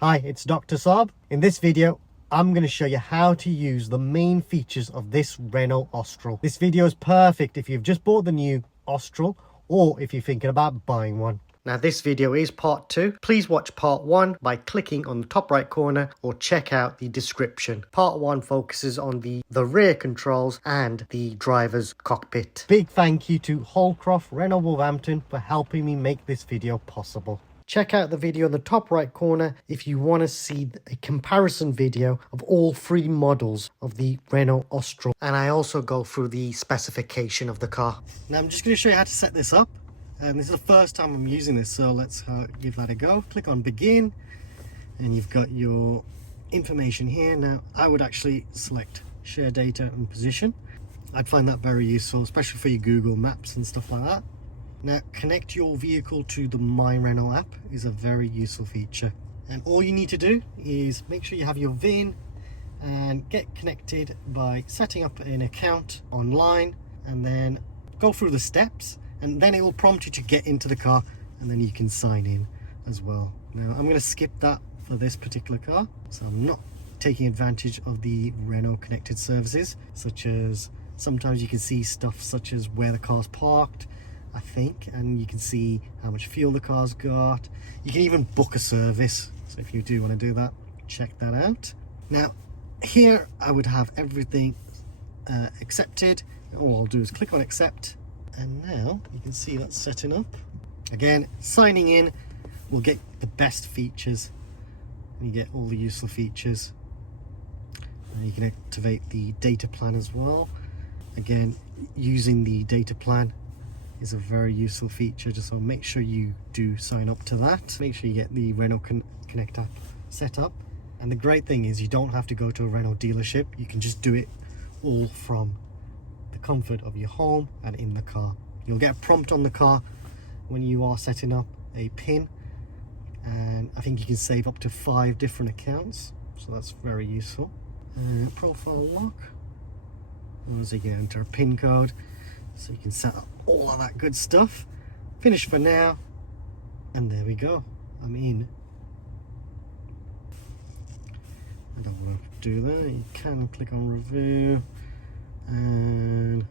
Hi, it's Dr. Saab. In this video, I'm going to show you how to use the main features of this Renault Austral. This video is perfect if you've just bought the new Austral or if you're thinking about buying one. Now this video is part 2. Please watch part 1 by clicking on the top right corner or check out the description. Part 1 focuses on the rear controls and the driver's cockpit. Big thank you to Holcroft Renault Wolverhampton for helping me make this video possible. Check out the video in the top right corner if you want to see a comparison video of all 3 models of the Renault Austral. And I also go through the specification of the car. Now I'm just going to show you how to set this up. And this is the first time I'm using this, so let's give that a go. Click on begin and you've got your information here. Now I would actually select share data and position. I'd find that very useful, especially for your Google Maps and stuff like that. Now connect your vehicle to the My Renault app is a very useful feature, and all you need to do is make sure you have your VIN and get connected by setting up an account online, and then go through the steps, and then it will prompt you to get into the car, and then you can sign in as well. Now I'm going to skip that for this particular car, so I'm not taking advantage of the Renault connected services, such as sometimes you can see stuff such as where the car's parked, I think, and you can see how much fuel the car's got. You can even book a service, so if you do want to do that, check that out. Now here I would have everything accepted. All I'll do is click on accept, and now you can see that's setting up. Again, signing in will get the best features, and you get all the useful features, and you can activate the data plan as well. Again, using the data plan is a very useful feature, just so make sure you do sign up to that. Make sure you get the Renault Connect app set up, and the great thing is you don't have to go to a Renault dealership. You can just do it all from the comfort of your home and in the car. You'll get a prompt on the car when you are setting up a PIN, and I think you can save up to 5 different accounts, so that's very useful. Profile lock, so you can enter a PIN code, so you can set up all of that good stuff. Finish for now, and there we go, I'm in. I don't want to do that. You can click on review and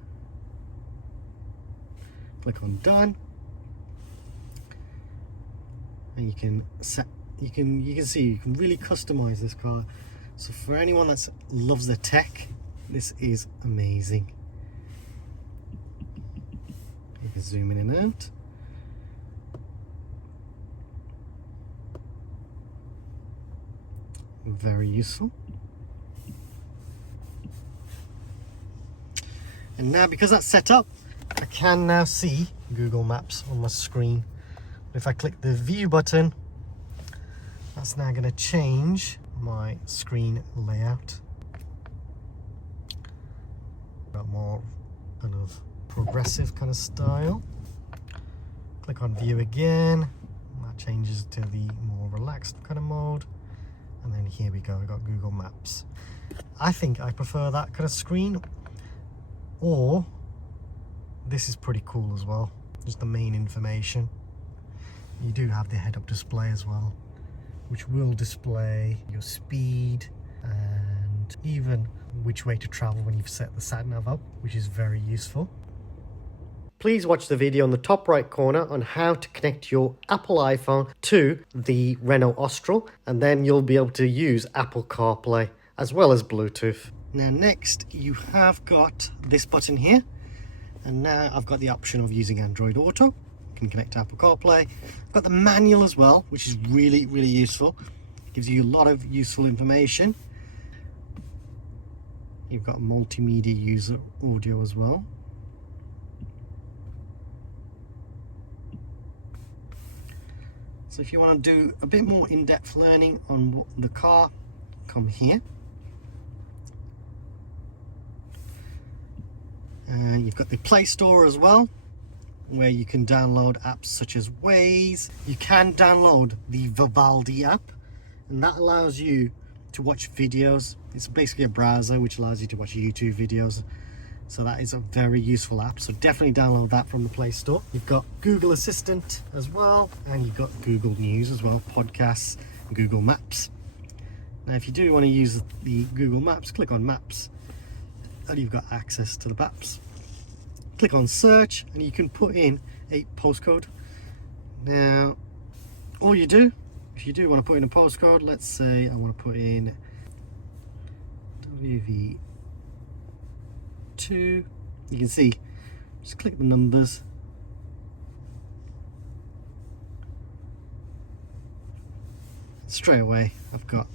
click on done, and you can set, you can see you can really customize this car. So for anyone that loves the tech, this is amazing. You can zoom in and out. Very useful. And now, because that's set up, I can now see Google Maps on my screen. If I click the view button, that's now going to change my screen layout. Got more kind of progressive kind of style. Click on view again, and that changes to the more relaxed kind of mode, and then here we go, we got Google Maps. I think I prefer that kind of screen, or this is pretty cool as well, just the main information. You do have the head-up display as well, which will display your speed and even which way to travel when you've set the satnav up, which is very useful. Please watch the video in the top right corner on how to connect your Apple iPhone to the Renault Austral, and then you'll be able to use Apple CarPlay as well as Bluetooth. Now next you have got this button here, and now I've got the option of using Android Auto. You can connect to Apple CarPlay. I've got the manual as well, which is really useful. It gives you a lot of useful information. You've got multimedia user audio as well. So if you want to do a bit more in-depth learning on the car, come here. And you've got the Play Store as well, where you can download apps such as Waze. You can download the Vivaldi app, and that allows you to watch videos. It's basically a browser which allows you to watch YouTube videos. So that is a very useful app, so definitely download that from the Play Store. You've got Google Assistant as well, and you've got Google News as well, podcasts, Google Maps. Now if you do want to use the Google Maps, click on Maps and you've got access to the maps. Click on search and you can put in a postcode. Now all you do, if you do want to put in a postcode, let's say I want to put in WV2, you can see, just click the numbers. Straight away I've got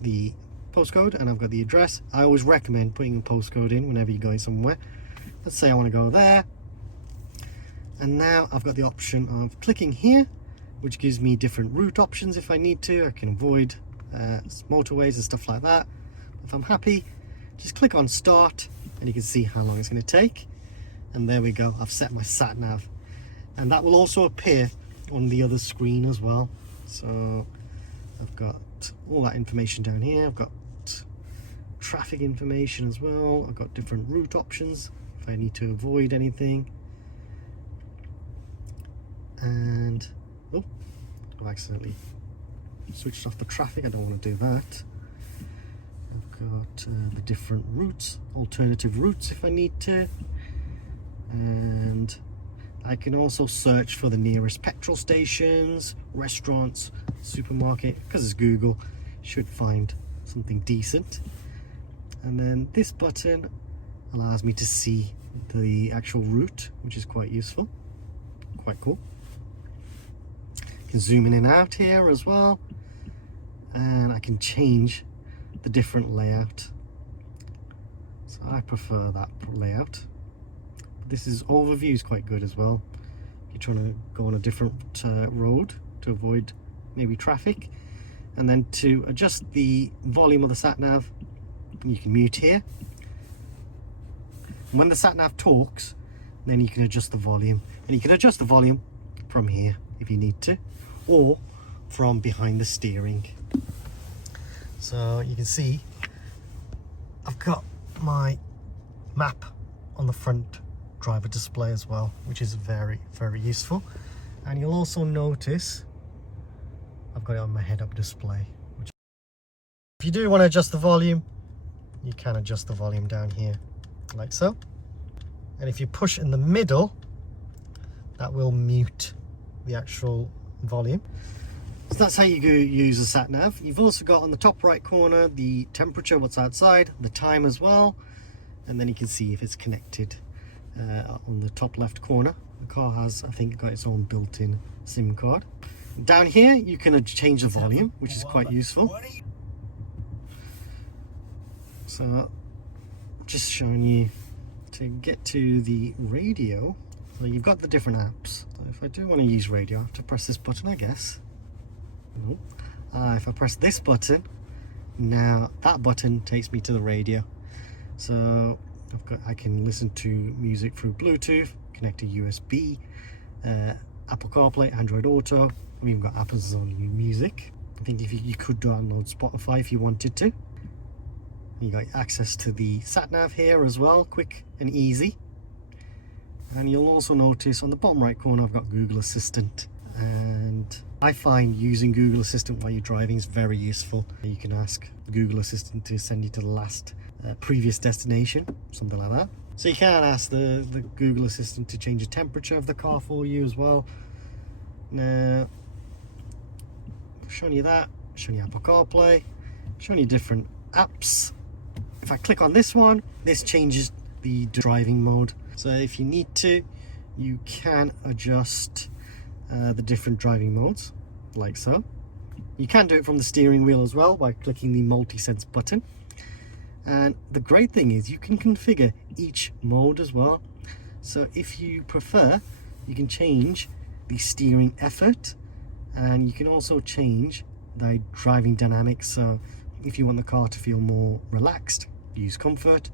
the postcode and I've got the address. I always recommend putting a postcode in whenever you're going somewhere. Let's say I want to go there, and now I've got the option of clicking here, which gives me different route options if I need to. I can avoid motorways and stuff like that. If I'm happy, just click on start and you can see how long it's going to take, and there we go, I've set my sat nav, and that will also appear on the other screen as well. So I've got all that information down here. I've got traffic information as well. I've got different route options if I need to avoid anything. And oh, I've accidentally switched off the traffic. I don't want to do that. I've got the different routes, alternative routes if I need to, and I can also search for the nearest petrol stations, restaurants, supermarket, because it's Google, should find something decent. And then this button allows me to see the actual route, which is quite useful, quite cool. I can zoom in and out here as well, and I can change the different layout. So I prefer that layout. This is overview is quite good as well. You're trying to go on a different road to avoid maybe traffic, and then to adjust the volume of the sat nav, you can mute here. And when the sat nav talks, then you can adjust the volume, and you can adjust the volume from here if you need to, or from behind the steering. So you can see I've got my map on the front driver display as well, which is very, very useful. And you'll also notice I've got it on my head-up display, which, if you do want to adjust the volume, you can adjust the volume down here like so. And if you push in the middle, that will mute the actual volume. So that's how you use a sat nav. You've also got on the top right corner the temperature, what's outside, the time as well, and then you can see if it's connected. On the top left corner, the car has, I think, got its own built-in SIM card. Down here you can change the volume, which is quite useful. So just showing you to get to the radio. So you've got the different apps. So if I do want to use radio, I have to press this button, I guess. If I press this button, now that button takes me to the radio. So I can listen to music through Bluetooth, connect to USB, Apple CarPlay, Android Auto. We've even got Apple's own music. I think if you could download Spotify if you wanted to. You got access to the sat nav here as well, quick and easy. And you'll also notice on the bottom right corner I've got Google Assistant, and I find using Google Assistant while you're driving is very useful. You can ask Google Assistant to send you to the last previous destination, something like that. So you can ask the Google Assistant to change the temperature of the car for you as well. Now, showing you that, showing you Apple CarPlay, showing you different apps. If I click on this one, this changes the driving mode. So if you need to, you can adjust the different driving modes, like so. You can do it from the steering wheel as well by clicking the multi-sense button. And the great thing is you can configure each mode as well. So if you prefer, you can change the steering effort, and you can also change the driving dynamics. So if you want the car to feel more relaxed, use comfort,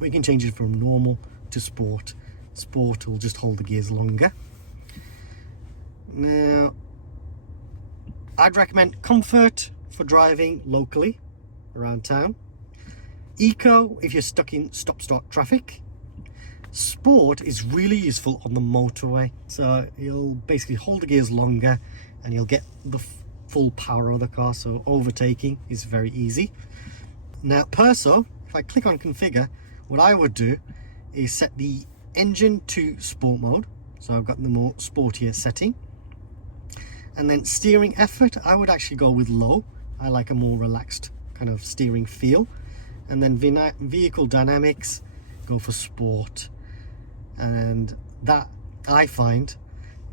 or you can change it from normal to sport. Sport will just hold the gears longer. Now, I'd recommend comfort for driving locally around town. Eco if you're stuck in stop-start traffic. Sport is really useful on the motorway, so you'll basically hold the gears longer and you'll get the full power of the car, so overtaking is very easy. Now perso, if I click on configure, what I would do is set the engine to sport mode, so I've got the more sportier setting, and then steering effort I would actually go with low. I like a more relaxed kind of steering feel. And then vehicle dynamics, go for sport. And that, I find,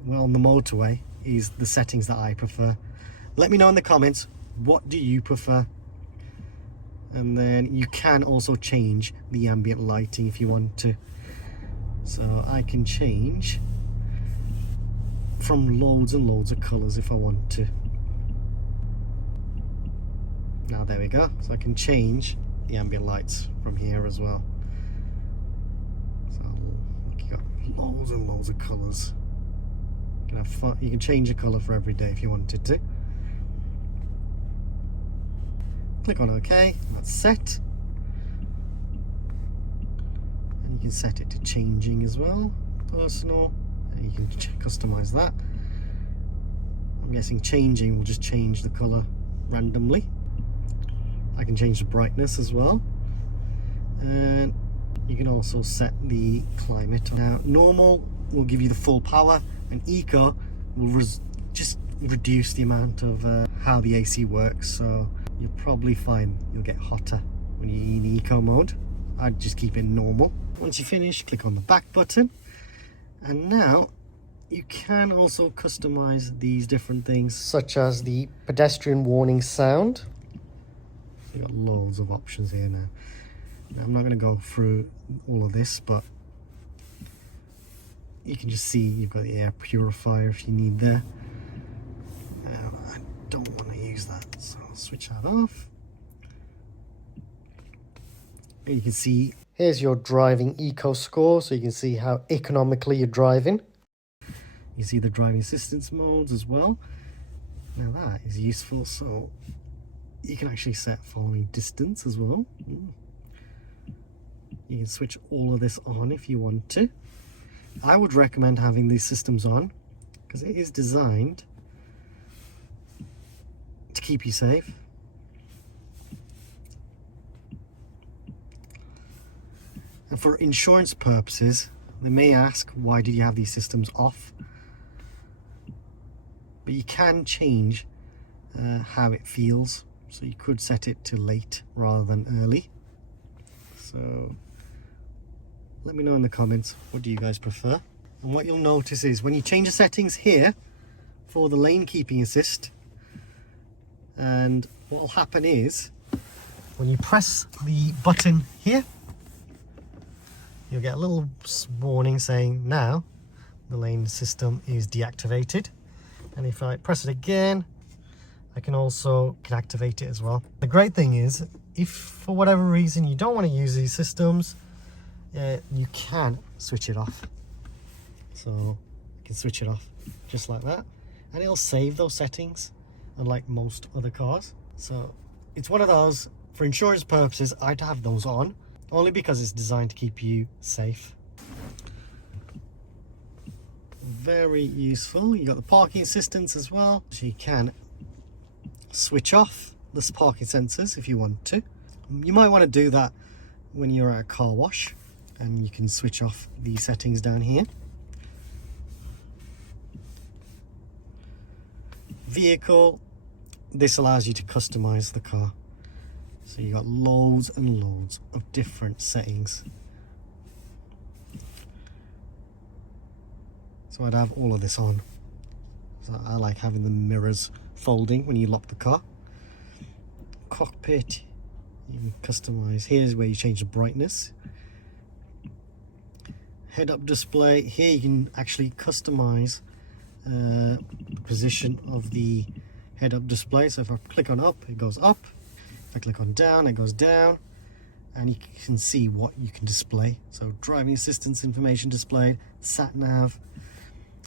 well, on the motorway is the settings that I prefer. Let me know in the comments, what do you prefer? And then you can also change the ambient lighting if you want to. So I can change from loads and loads of colors if I want to. Now there we go. So I can change the ambient lights from here as well. So look, you got loads and loads of colors. You can have fun. You can change a color for every day if you wanted to. Click on OK. That's set. And you can set it to changing as well. Personal. And you can customize that. I'm guessing changing will just change the color randomly. I can change the brightness as well, and you can also set the climate. Now normal will give you the full power, and eco will just reduce the amount of how the AC works, so you'll probably find you'll get hotter when you're in eco mode. I'd just keep it normal. Once you finish, click on the back button, and now you can also customize these different things, such as the pedestrian warning sound. You've got loads of options here now. I'm not going to go through all of this, but you can just see you've got the air purifier if you need there. Now, I don't want to use that, so I'll switch that off. And you can see here's your driving eco score, so you can see how economically you're driving. You see the driving assistance modes as well. Now that is useful, so you can actually set following distance as well. You can switch all of this on if you want to. I would recommend having these systems on because it is designed to keep you safe. And for insurance purposes, they may ask, why do you have these systems off? But you can change how it feels. So you could set it to late rather than early. So let me know in the comments, what do you guys prefer? And what you'll notice is when you change the settings here for the lane keeping assist, and what will happen is when you press the button here, you'll get a little warning saying now the lane system is deactivated. And if I press it again, I can also activate it as well. The great thing is, if for whatever reason you don't want to use these systems, you can switch it off. So you can switch it off just like that, and it'll save those settings, unlike most other cars. So it's one of those, for insurance purposes, I'd have those on, only because it's designed to keep you safe. Very useful. You got the parking assistance as well, so you can switch off the parking sensors if you want to. You might want to do that when you're at a car wash, and you can switch off the settings down here. Vehicle, this allows you to customize the car, so you got loads and loads of different settings. So I'd have all of this on. So I like having the mirrors folding when you lock the car. Cockpit, you can customize. Here's where you change the brightness. Head-up display, here you can actually customize the position of the head-up display. So if I click on up, it goes up. If I click on down, it goes down. And you can see what you can display. So driving assistance information displayed, satnav,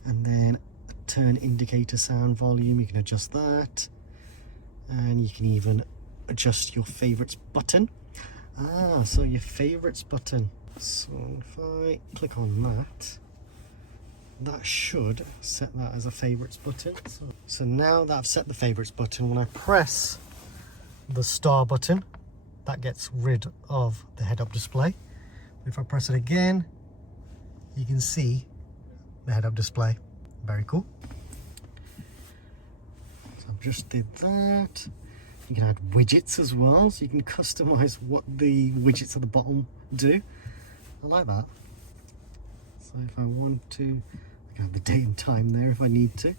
and then turn indicator sound volume, you can adjust that, and you can even adjust your favorites button. So your favorites button, so if I click on that, that should set that as a favorites button. So now that I've set the favorites button, when I press the star button, that gets rid of the head-up display. If I press it again, you can see the head-up display. Very cool. So I've just did that. You can add widgets as well, so you can customize what the widgets at the bottom do. I like that. So if I want to, I can have the date and time there if I need to.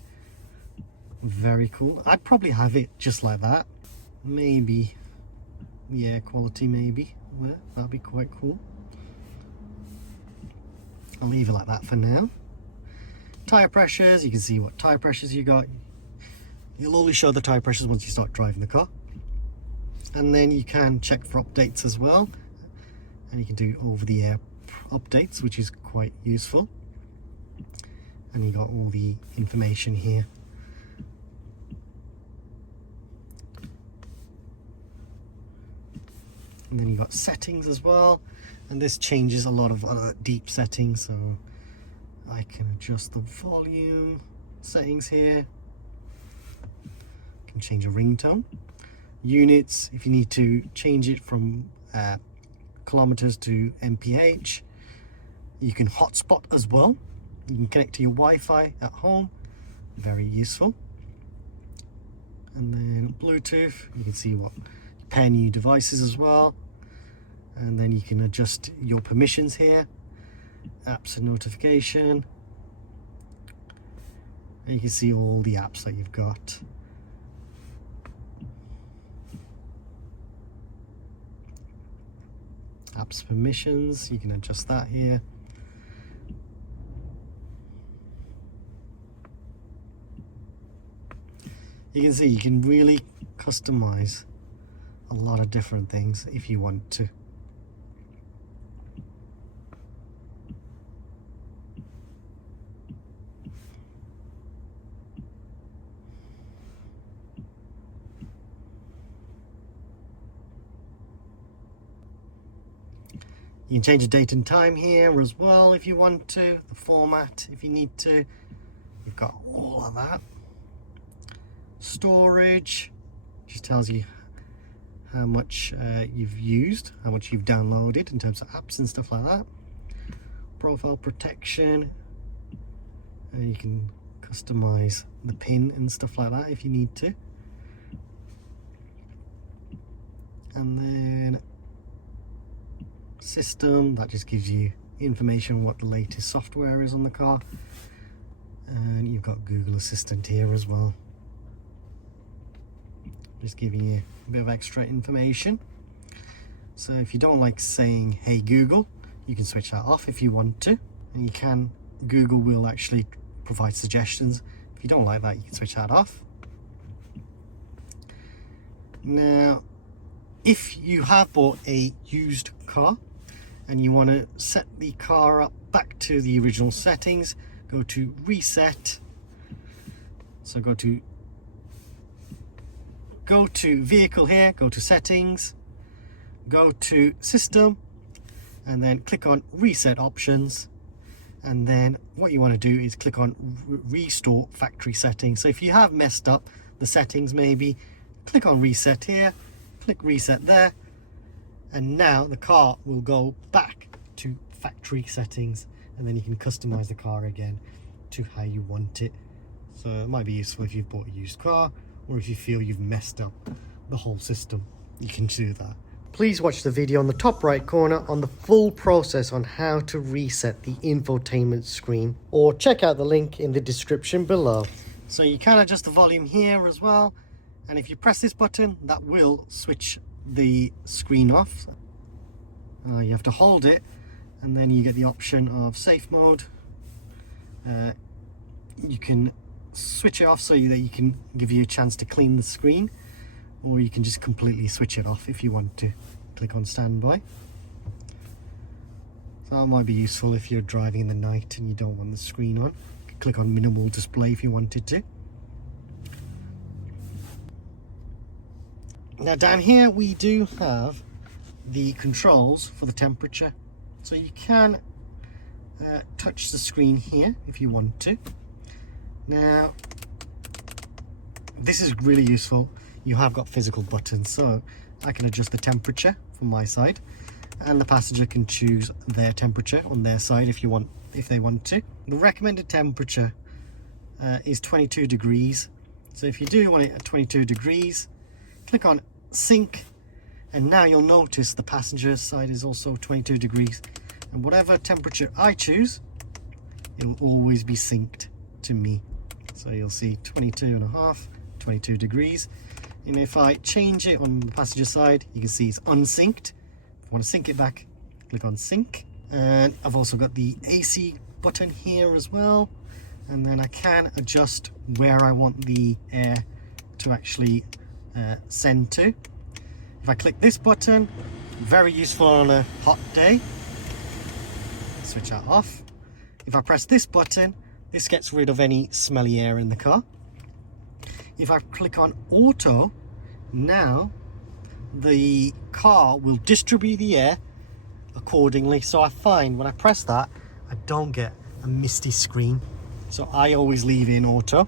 Very cool. I'd probably have it just like that. Maybe the air quality, maybe there. That'd be quite cool. I'll leave it like that for now. Tire pressures, you can see what tire pressures you got. You'll only show the tire pressures once you start driving the car. And then you can check for updates as well. And you can do over-the-air updates, which is quite useful. And you got all the information here. And then you got settings as well. And this changes a lot of other deep settings. So I can adjust the volume settings here. I can change a ringtone. Units, if you need to change it from kilometers to mph. You can hotspot as well. You can connect to your Wi-Fi at home. Very useful. And then Bluetooth, you can see what pair new devices as well. And then you can adjust your permissions here. Apps and notification. And you can see all the apps that you've got. Apps permissions, you can adjust that here. You can see you can really customize a lot of different things if you want to. You can change the date and time here as well if you want to, the format if you need to. You've got all of that. Storage just tells you how much you've used, how much you've downloaded in terms of apps and stuff like that. Profile protection, and you can customize the pin and stuff like that if you need to. And then system, that just gives you information on what the latest software is on the car. And you've got Google Assistant here as well, just giving you a bit of extra information. So if you don't like saying hey Google, you can switch that off if you want to, and you can, Google will actually provide suggestions. If you don't like that, you can switch that off. Now if you have bought a used car and you want to set the car up back to the original settings, go to reset. So go to vehicle here, go to settings, go to system, and then click on reset options. And then what you want to do is click on restore factory settings. So if you have messed up the settings, maybe click on reset here, click reset there, and now the car will go back to factory settings, and then you can customize the car again to how you want it. So it might be useful if you've bought a used car, or if you feel you've messed up the whole system, you can do that. Please watch the video on the top right corner on the full process on how to reset the infotainment screen, or check out the link in the description below. So you can adjust the volume here as well, and if you press this button, that will switch the screen off. You have to hold it, and then you get the option of safe mode. You can switch it off so that you can give you a chance to clean the screen, or you can just completely switch it off if you want to. Click on standby. So that might be useful if you're driving in the night and you don't want the screen on. You can click on minimal display if you wanted to. Now down here we do have the controls for the temperature, so you can touch the screen here if you want to. Now, this is really useful. You have got physical buttons, so I can adjust the temperature from my side, and the passenger can choose their temperature on their side if they want to. The recommended temperature is 22 degrees. So if you do want it at 22 degrees, click on sync, and now you'll notice the passenger side is also 22 degrees. And whatever temperature I choose, it'll always be synced to me. So you'll see 22.5, 22 degrees. And if I change it on the passenger side, you can see it's unsynced. If I want to sync it back, click on sync. And I've also got the AC button here as well. And then I can adjust where I want the air to actually send to. If I click this button, very useful on a hot day. Switch that off. If I press this button, this gets rid of any smelly air in the car. If I click on auto, now the car will distribute the air accordingly. So I find when I press that, I don't get a misty screen. So I always leave in auto.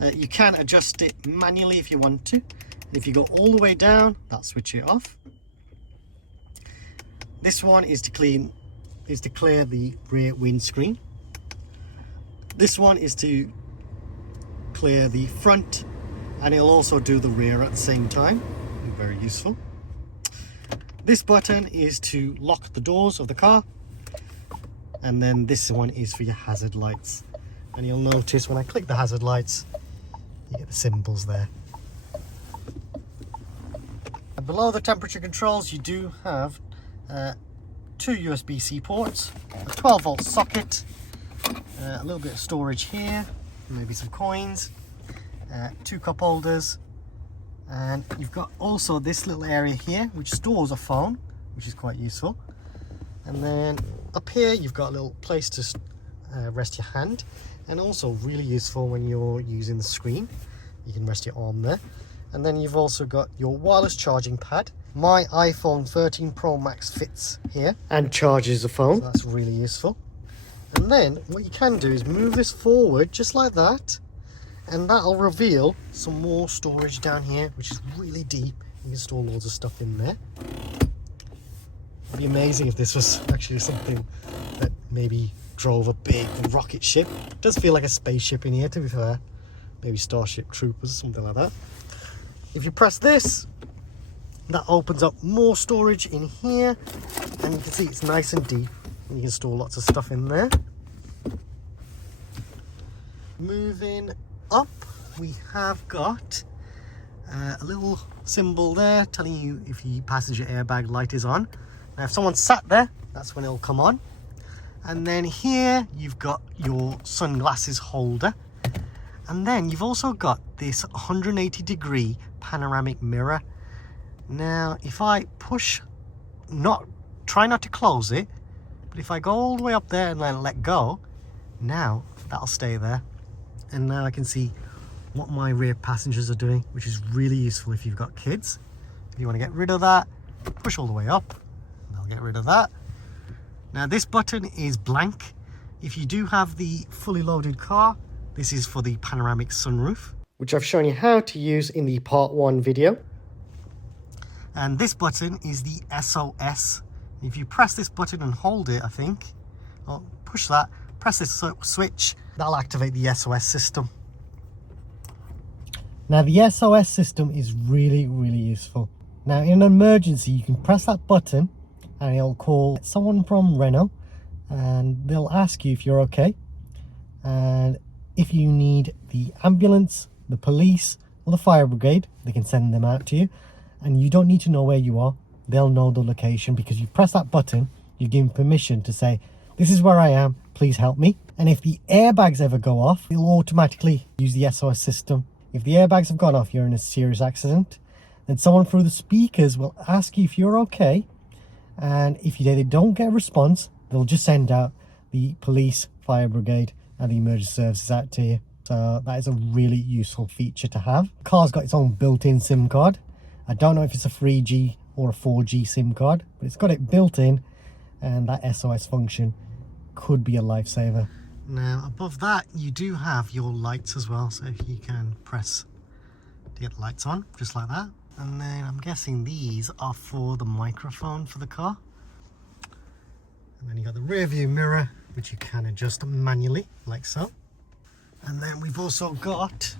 You can adjust it manually if you want to. And if you go all the way down, that'll switch it off. This one is to clear the rear windscreen. This one is to clear the front, and it'll also do the rear at the same time. Very useful. This button is to lock the doors of the car, and then this one is for your hazard lights. And you'll notice when I click the hazard lights, you get the symbols there. And below the temperature controls, you do have two USB-C ports, a 12-volt socket, a little bit of storage here, maybe some coins, two cup holders, and you've got also this little area here which stores a phone, which is quite useful. And then up here you've got a little place to rest your hand, and also really useful when you're using the screen. You can rest your arm there. And then you've also got your wireless charging pad. My iPhone 13 Pro Max fits here and charges the phone, so that's really useful. And then what you can do is move this forward just like that, and that'll reveal some more storage down here, which is really deep. You can store loads of stuff in there. It'd be amazing if this was actually something that maybe drove a big rocket ship. It does feel like a spaceship in here, to be fair. Maybe Starship Troopers, something like that. If you press this, that opens up more storage in here, and you can see it's nice and deep, and you can store lots of stuff in there. Moving up, we have got a little symbol there telling you if the passenger airbag light is on. Now if someone sat there, that's when it'll come on. And then here you've got your sunglasses holder, and then you've also got this 180-degree panoramic mirror. Now if I push, try not to close it, but if I go all the way up there and then let go, now that'll stay there, and now I can see what my rear passengers are doing, which is really useful if you've got kids. If you want to get rid of that, push all the way up and they'll get rid of that. Now this button is blank. If you do have the fully loaded car, this is for the panoramic sunroof, which I've shown you how to use in the part 1 video. And this button is the SOS. If you press this button and hold it, I think, or push that, press this switch, that'll activate the SOS system. Now the SOS system is really, really useful. Now in an emergency, you can press that button and it'll call someone from Renault, and they'll ask you if you're okay. And if you need the ambulance, the police, or the fire brigade, they can send them out to you. And you don't need to know where you are. They'll know the location, because you press that button, you give them permission to say, this is where I am, please help me. And if the airbags ever go off, it'll automatically use the SOS system. If the airbags have gone off, you're in a serious accident, then someone through the speakers will ask you if you're okay. And if they don't get a response, they'll just send out the police, fire brigade, and the emergency services out to you. So that is a really useful feature to have. The car's got its own built-in SIM card. I don't know if it's a 3G or a 4G SIM card, but it's got it built in. and that SOS function could be a lifesaver. Now above that you do have your lights as well, so if you can press to get the lights on, just like that. And then I'm guessing these are for the microphone for the car. And then you got the rear view mirror, which you can adjust manually, like so. And then we've also got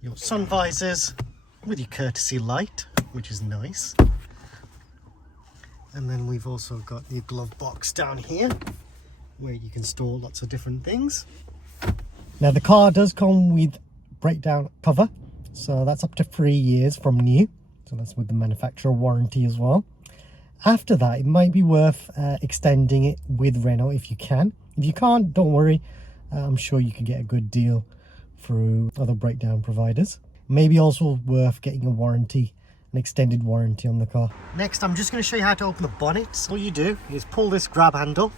your sun visors with your courtesy light, which is nice. And then we've also got the glove box down here, where you can store lots of different things. Now the car does come with breakdown cover, so that's up to 3 years from new, so that's with the manufacturer warranty as well. After that, it might be worth extending it with Renault if you can. If you can't, don't worry, I'm sure you can get a good deal through other breakdown providers. Maybe also worth getting a warranty, an extended warranty on the car. Next, I'm just going to show you how to open the bonnet. So all you do is pull this grab handle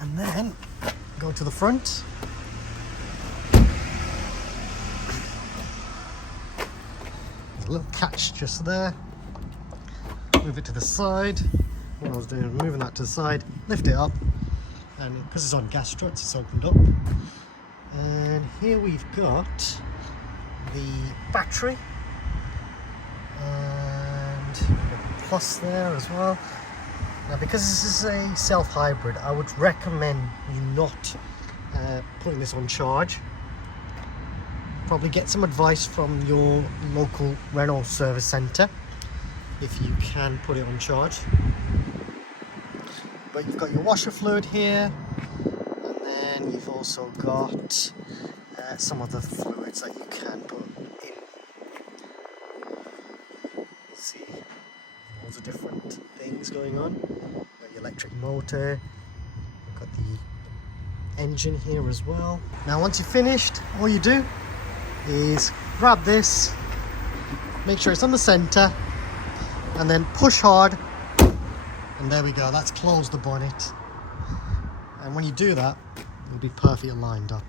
and then go to the front. There's a little catch just there. Move it to the side. What I was doing, moving that to the side, lift it up, and because it's on gas struts, it's opened up. And here we've got the battery, and the plus there as well. Now, because this is a self-hybrid, I would recommend you not putting this on charge. Probably get some advice from your local Renault service centre if you can put it on charge. But you've got your washer fluid here, and then you've also got some of the fluids that you can put in. See, loads of different things going on. Got your electric motor, got the engine here as well. Now once you've finished, all you do is grab this, make sure it's on the center, and then push hard, and there we go, that's closed the bonnet. And when you do that, it'll be perfectly lined up.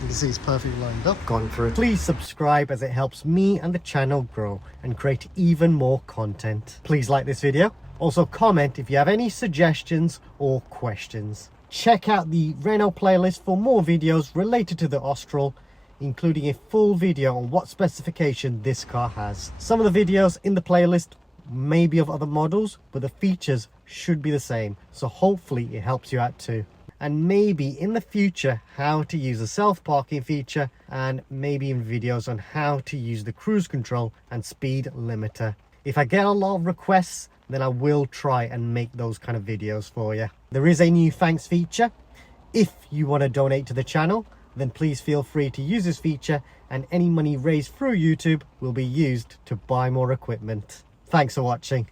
You can see it's perfectly lined up. Gone through it. Please subscribe, as it helps me and the channel grow and create even more content. Please like this video. Also comment if you have any suggestions or questions. Check out the Renault playlist for more videos related to the Austral, including a full video on what specification this car has. Some of the videos in the playlist may be of other models, but the features should be the same, so hopefully it helps you out too. And maybe in the future how to use the self-parking feature, and maybe in videos on how to use the cruise control and speed limiter. If I get a lot of requests, then I will try and make those kind of videos for you. There is a new thanks feature. If you want to donate to the channel, then please feel free to use this feature, and any money raised through YouTube will be used to buy more equipment. Thanks for watching.